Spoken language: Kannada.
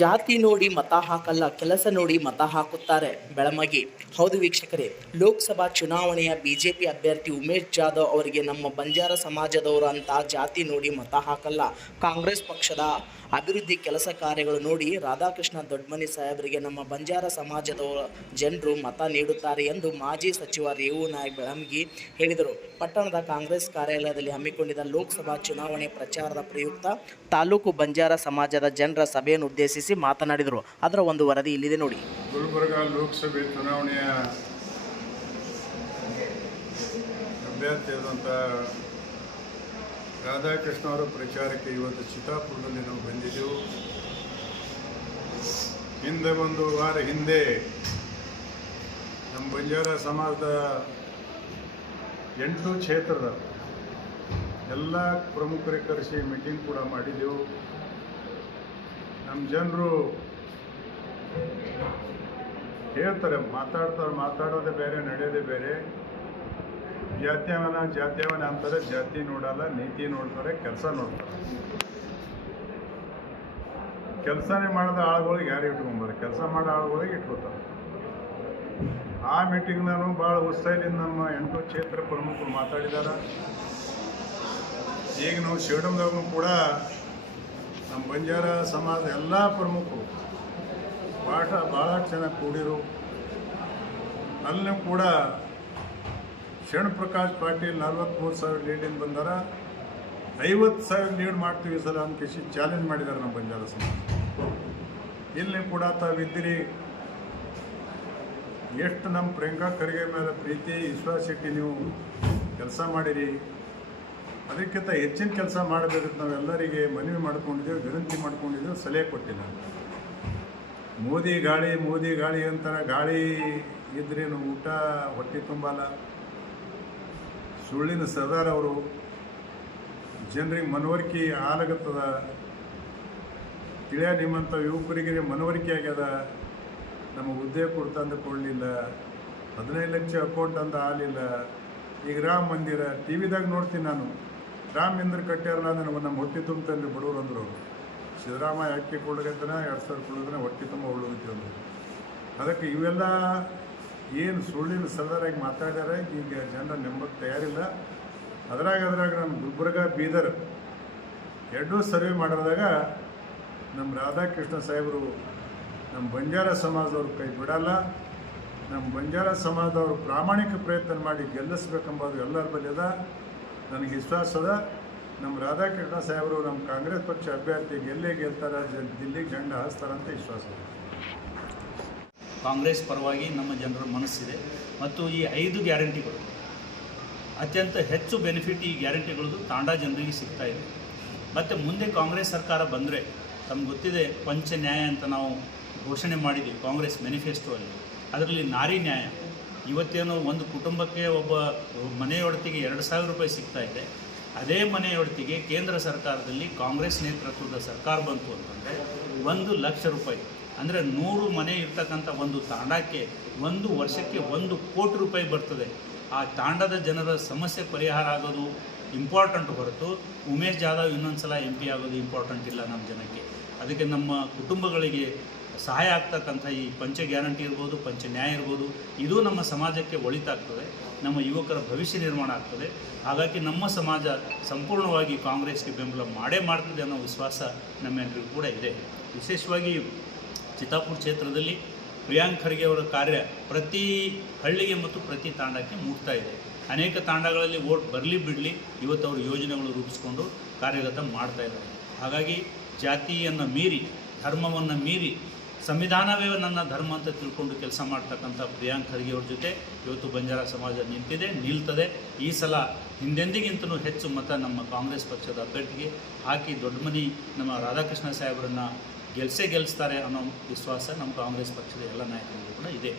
ಜಾತಿ ನೋಡಿ ಮತ ಹಾಕಲ್ಲ, ಕೆಲಸ ನೋಡಿ ಮತ ಹಾಕುತ್ತಾರೆ. ಬೆಳಮಗಿ. ಹೌದು ವೀಕ್ಷಕರೇ, ಲೋಕಸಭಾ ಚುನಾವಣೆಯ ಬಿಜೆಪಿ ಅಭ್ಯರ್ಥಿ ಉಮೇಶ್ ಜಾಧವ್ ಅವರಿಗೆ ನಮ್ಮ ಬಂಜಾರ ಸಮಾಜದವರು ಅಂತ ಜಾತಿ ನೋಡಿ ಮತ ಹಾಕಲ್ಲ. ಕಾಂಗ್ರೆಸ್ ಪಕ್ಷದ ಅಭಿವೃದ್ಧಿ ಕೆಲಸ ಕಾರ್ಯಗಳು ನೋಡಿ ರಾಧಾಕೃಷ್ಣ ದೊಡ್ಮನಿ ಸಾಹೇಬರಿಗೆ ನಮ್ಮ ಬಂಜಾರ ಸಮಾಜದವರ ಜನರು ಮತ ನೀಡುತ್ತಾರೆ ಎಂದು ಮಾಜಿ ಸಚಿವ ರೇವು ನಾಯಕ್ ಬೆಳಮಗಿ ಹೇಳಿದರು. ಪಟ್ಟಣದ ಕಾಂಗ್ರೆಸ್ ಕಾರ್ಯಾಲಯದಲ್ಲಿ ಹಮ್ಮಿಕೊಂಡಿದ್ದ ಲೋಕಸಭಾ ಚುನಾವಣೆ ಪ್ರಚಾರದ ಪ್ರಯುಕ್ತ ತಾಲೂಕು ಬಂಜಾರ ಸಮಾಜದ ಜನರ ಸಭೆಯನ್ನು ಉದ್ದೇಶಿಸಿ ಮಾತನಾಡಿದರು. ಅದರ ಒಂದು ವರದಿ ಇಲ್ಲಿದೆ ನೋಡಿ. ಗುಲ್ಬರ್ಗ ಲೋಕಸಭೆ ಚುನಾವಣೆಯ ಅಭ್ಯರ್ಥಿಯಾದಂಥ ರಾಧಾಕೃಷ್ಣ ಅವರ ಪ್ರಚಾರಕ್ಕೆ ಇವತ್ತು ಚಿತ್ತಾಪುರದಲ್ಲಿ ನಾವು ಬಂದಿದ್ದೆವು. ಹಿಂದೆ ಒಂದು ವಾರ ಹಿಂದೆ ನಮ್ಮ ಬಂಜಾರ ಸಮಾಜದ ಎಂಟು ಕ್ಷೇತ್ರದ ಎಲ್ಲ ಪ್ರಮುಖರಿಗೆ ಕರೆಸಿ ಮೀಟಿಂಗ್ ಕೂಡ ಮಾಡಿದ್ದೆವು. ನಮ್ಮ ಜನರು ಹೇಳ್ತಾರೆ ಮಾತಾಡ್ತಾರೆ ಮಾತಾಡೋದೇ ಬೇರೆ, ನಡೆಯೋದೇ ಬೇರೆ. ಜಾತ್ಯವನ ಜಾತ್ಯವನ ಅಂತಾರೆ, ಜಾತಿ ನೋಡಲ್ಲ, ನೀತಿ ನೋಡ್ತಾರೆ, ಕೆಲಸ ನೋಡ್ತಾರೆ. ಕೆಲಸನೇ ಮಾಡಿದ ಆಳುಗಳಿಗೆ ಯಾರು ಇಟ್ಕೊಂಬಾರ? ಕೆಲಸ ಮಾಡೋ ಆಳುಗಳಿಗೆ ಇಟ್ಕೋತಾರೆ. ಆ ಮೀಟಿಂಗ್ನೂ ಭಾಳ ಉತ್ಸಾಹದಿಂದ ನಮ್ಮ ಎಂಟು ಕ್ಷೇತ್ರ ಪ್ರಮುಖರು ಮಾತಾಡಿದ್ದಾರೆ ಈಗ ನಾವು ಶಿವಡಮ್ದಾಗೂ ಕೂಡ ನಮ್ಮ ಬಂಜಾರ ಸಮಾಜ ಎಲ್ಲ ಪ್ರಮುಖರು. ಪಾಠ ಭಾಳ ಚೆನ್ನಾಗಿ ಕೂಡಿರು. ಅಲ್ಲೂ ಕೂಡ ಶರಣ್ ಪ್ರಕಾಶ್ ಪಾಟೀಲ್ ನಲ್ವತ್ತ್ಮೂರು ಸಾವಿರ ಲೀಡಿಂದ ಬಂದಾರ. ಐವತ್ತು ಸಾವಿರ ಲೀಡ್ ಮಾಡ್ತೀವಿ ಸಲ ಅಂತ ಚಾಲೆಂಜ್ ಮಾಡಿದ್ದಾರೆ ನಮ್ಮ ಬಂಜಾರ ಸಮಾಜ. ಇಲ್ಲಿ ಕೂಡ ತಾವಿದ್ದೀರಿ. ಎಷ್ಟು ನಮ್ಮ ಪ್ರಿಯಾಂಕಾ ಖರ್ಗೆ ಮೇಲೆ ಪ್ರೀತಿ, ವಿಶ್ವಾಸ ಇಟ್ಟು ನೀವು ಕೆಲಸ ಮಾಡಿರಿ. ಅದಕ್ಕಿಂತ ಹೆಚ್ಚಿನ ಕೆಲಸ ಮಾಡಬೇಕಂತ ನಾವೆಲ್ಲರಿಗೆ ಮನವಿ ಮಾಡ್ಕೊಂಡಿದ್ದೇವೆ, ವಿನಂತಿ ಮಾಡ್ಕೊಂಡಿದ್ದೇವೆ, ಸಲಹೆ ಕೊಟ್ಟಿಲ್ಲ ಮೋದಿ ಗಾಳಿ ಮೋದಿ ಗಾಳಿ ಅಂತಾರೆ ಗಾಳಿ ಇದ್ರೇನು ಊಟ, ಹೊಟ್ಟೆ ತುಂಬಲ್ಲ. ಸುಳ್ಳಿನ ಸರ್ದಾರ್ ಅವರು ಜನರಿಗೆ ಮನವರಿಕೆ ಆಲಗತ್ತದ, ತಿಳಿಯ ನಿಮ್ಮಂಥ ಯುವಕರಿಗೆ ಮನವರಿಕೆ ಆಗ್ಯದ ನಮಗೆ ಹುದ್ದೆ ಕೊಡ್ತಂದು ಕೊಡಲಿಲ್ಲ, ಹದಿನೈದು ಲಕ್ಷ ಅಕೌಂಟ್ ಅಂತ ಆಗಲಿಲ್ಲ ಈಗ ರಾಮ ಮಂದಿರ, ಟಿ ವಿದಾಗ ನೋಡ್ತೀನಿ ನಾನು. ರಾಮ ಮಂದಿರ ಕಟ್ಟ್ಯಾರಲ್ಲ ನನಗೆ ನಮ್ಮ ಹೊಟ್ಟೆ ತುಂಬತಂದ್ರೆ ಬಡವರು ಅಂದರು ಅವರು. ಸಿದ್ದರಾಮಯ್ಯ ಅಕ್ಕಿ ಅಂತ ಎರಡು ಸಾವಿರ ಕೊಡ್ಲಿಕ್ಕೆ ಹೊಟ್ಟೆ ತುಂಬ ಉಳ್ಳೋಗೈತಿ ಅಂದರು. ಅದಕ್ಕೆ ಇವೆಲ್ಲ ಏನು ಸುಳ್ಳಿನ ಸದರಾಗಿ ಮಾತಾಡ್ಯಾರೆ, ಈಗ ಜನರ ನಂಬಕ್ಕೆ ತಯಾರಿಲ್ಲ. ಅದ್ರಾಗ ಅದ್ರಾಗ ನಮ್ಮ ಗುಲ್ಬರ್ಗ ಬೀದರ್ ಎರಡೂ ಸರ್ವೆ ಮಾಡಿದಾಗ ನಮ್ಮ ರಾಧಾಕೃಷ್ಣ ಸಾಹೇಬರು ನಮ್ಮ ಬಂಜಾರ ಸಮಾಜದವ್ರ ಕೈ ಬಿಡಲ್ಲ. ನಮ್ಮ ಬಂಜಾರ ಸಮಾಜದವರು ಪ್ರಾಮಾಣಿಕ ಪ್ರಯತ್ನ ಮಾಡಿ ಗೆಲ್ಲಿಸ್ಬೇಕೆಂಬುದು ಎಲ್ಲರ ಬಳಿ ಅದ. ನನಗೆ ವಿಶ್ವಾಸ ಅದ. ನಮ್ಮ ರಾಧಾಕೃಷ್ಣ ಸಾಹೇಬರು ನಮ್ಮ ಕಾಂಗ್ರೆಸ್ ಪಕ್ಷ ಅಭ್ಯರ್ಥಿ ಎಲ್ಲೇ ಗೆಲ್ತಾರೆ ದಿಲ್ಲಿಗೆ ಜಂಡ ಹಾಸ್ತಾರಂತ ವಿಶ್ವಾಸ ಕಾಂಗ್ರೆಸ್ ಪರವಾಗಿ ನಮ್ಮ ಜನರ ಮನಸ್ಸಿದೆ. ಮತ್ತು ಈ ಐದು ಗ್ಯಾರಂಟಿಗಳು, ಅತ್ಯಂತ ಹೆಚ್ಚು ಬೆನಿಫಿಟ್ ಈ ಗ್ಯಾರಂಟಿಗಳದ್ದು ತಾಂಡಾ ಜನರಿಗೆ ಸಿಗ್ತಾ ಇದೆ. ಮತ್ತು ಮುಂದೆ ಕಾಂಗ್ರೆಸ್ ಸರ್ಕಾರ ಬಂದರೆ, ತಮ್ಗೆ ಗೊತ್ತಿದೆ ಪಂಚ ನ್ಯಾಯ ಅಂತ ನಾವು ಘೋಷಣೆ ಮಾಡಿದ್ದೀವಿ ಕಾಂಗ್ರೆಸ್ ಮ್ಯಾನಿಫೆಸ್ಟೋಲ್ಲಿ. ಅದರಲ್ಲಿ ನಾರಿ ನ್ಯಾಯ ಇವತ್ತೇನು ಒಂದು ಕುಟುಂಬಕ್ಕೆ ಒಬ್ಬ ಮನೆಯೊಡತಿಗೆ ಎರಡು ಸಾವಿರ ರೂಪಾಯಿ ಸಿಗ್ತಾ ಇದೆ. ಅದೇ ಮನೆಯೊಡತಿಗೆ ಕೇಂದ್ರ ಸರ್ಕಾರದಲ್ಲಿ ಕಾಂಗ್ರೆಸ್ ನೇತೃತ್ವದ ಸರ್ಕಾರ ಬಂತು ಅಂತಂದರೆ ಒಂದು ಲಕ್ಷ ರೂಪಾಯಿ. ಅಂದರೆ ನೂರು ಮನೆ ಇರ್ತಕ್ಕಂಥ ಒಂದು ತಾಂಡಕ್ಕೆ ಒಂದು ವರ್ಷಕ್ಕೆ ಒಂದು ಕೋಟಿ ರೂಪಾಯಿ ಬರ್ತದೆ. ಆ ತಾಂಡದ ಜನರ ಸಮಸ್ಯೆ ಪರಿಹಾರ ಆಗೋದು ಇಂಪಾರ್ಟೆಂಟ್ ಹೊರತು ಉಮೇಶ್ ಜಾಧವ್ ಇನ್ನೊಂದು ಸಲ ಎಂ ಆಗೋದು ಇಂಪಾರ್ಟೆಂಟ್ ಇಲ್ಲ ನಮ್ಮ ಜನಕ್ಕೆ. ಅದಕ್ಕೆ ನಮ್ಮ ಕುಟುಂಬಗಳಿಗೆ ಸಹಾಯ ಆಗ್ತಕ್ಕಂಥ ಈ ಪಂಚ ಗ್ಯಾರಂಟಿ ಇರ್ಬೋದು, ಪಂಚ ನ್ಯಾಯ ಇರ್ಬೋದು, ಇದು ನಮ್ಮ ಸಮಾಜಕ್ಕೆ ಒಳಿತಾಗ್ತದೆ, ನಮ್ಮ ಯುವಕರ ಭವಿಷ್ಯ ನಿರ್ಮಾಣ ಆಗ್ತದೆ. ಹಾಗಾಗಿ ನಮ್ಮ ಸಮಾಜ ಸಂಪೂರ್ಣವಾಗಿ ಕಾಂಗ್ರೆಸ್ಗೆ ಬೆಂಬಲ ಮಾಡೇ ಮಾಡ್ತದೆ ಅನ್ನೋ ವಿಶ್ವಾಸ ನಮ್ಮೆಲ್ಲರಿಗೂ ಕೂಡ ಇದೆ. ವಿಶೇಷವಾಗಿ ಚಿತ್ತಾಪುರ ಕ್ಷೇತ್ರದಲ್ಲಿ ಪ್ರಿಯಾಂಕ್ ಖರ್ಗೆ ಅವರ ಕಾರ್ಯ ಪ್ರತಿ ಹಳ್ಳಿಗೆ ಮತ್ತು ಪ್ರತಿ ತಾಂಡಕ್ಕೆ ಮೂಡ್ತಾ ಇದೆ. ಅನೇಕ ತಾಂಡಗಳಲ್ಲಿ ವೋಟ್ ಬರಲಿ ಬಿಡಲಿ ಇವತ್ತು ಅವರು ಯೋಜನೆಗಳು ರೂಪಿಸ್ಕೊಂಡು ಕಾರ್ಯಗತ ಮಾಡ್ತಾ ಇದ್ದಾರೆ. ಹಾಗಾಗಿ ಜಾತಿಯನ್ನು ಮೀರಿ, ಧರ್ಮವನ್ನು ಮೀರಿ ಸಂವಿಧಾನವೇ ನನ್ನ ಧರ್ಮ ಅಂತ ತಿಳ್ಕೊಂಡು ಕೆಲಸ ಮಾಡ್ತಕ್ಕಂಥ ಪ್ರಿಯಾಂಕ್ ಖರ್ಗೆ ಅವ್ರ ಜೊತೆ ಇವತ್ತು ಬಂಜಾರ ಸಮಾಜ ನಿಂತಿದೆ, ನಿಲ್ತದೆ. ಈ ಸಲ ಹಿಂದೆಂದಿಗಿಂತಲೂ ಹೆಚ್ಚು ಮತ ನಮ್ಮ ಕಾಂಗ್ರೆಸ್ ಪಕ್ಷದ ಅಭ್ಯರ್ಥಿಗೆ ಹಾಕಿ ದೊಡ್ಡ ಮನಿ ನಮ್ಮ ರಾಧಾಕೃಷ್ಣ ಸಾಹೇಬರನ್ನು ಗೆಲ್ಸೇ ಗೆಲ್ಲಿಸ್ತಾರೆ ಅನ್ನೋ ವಿಶ್ವಾಸ ನಮ್ಮ ಕಾಂಗ್ರೆಸ್ ಪಕ್ಷದ ಎಲ್ಲ ನಾಯಕರಿಗೂ ಕೂಡ ಇದೆ.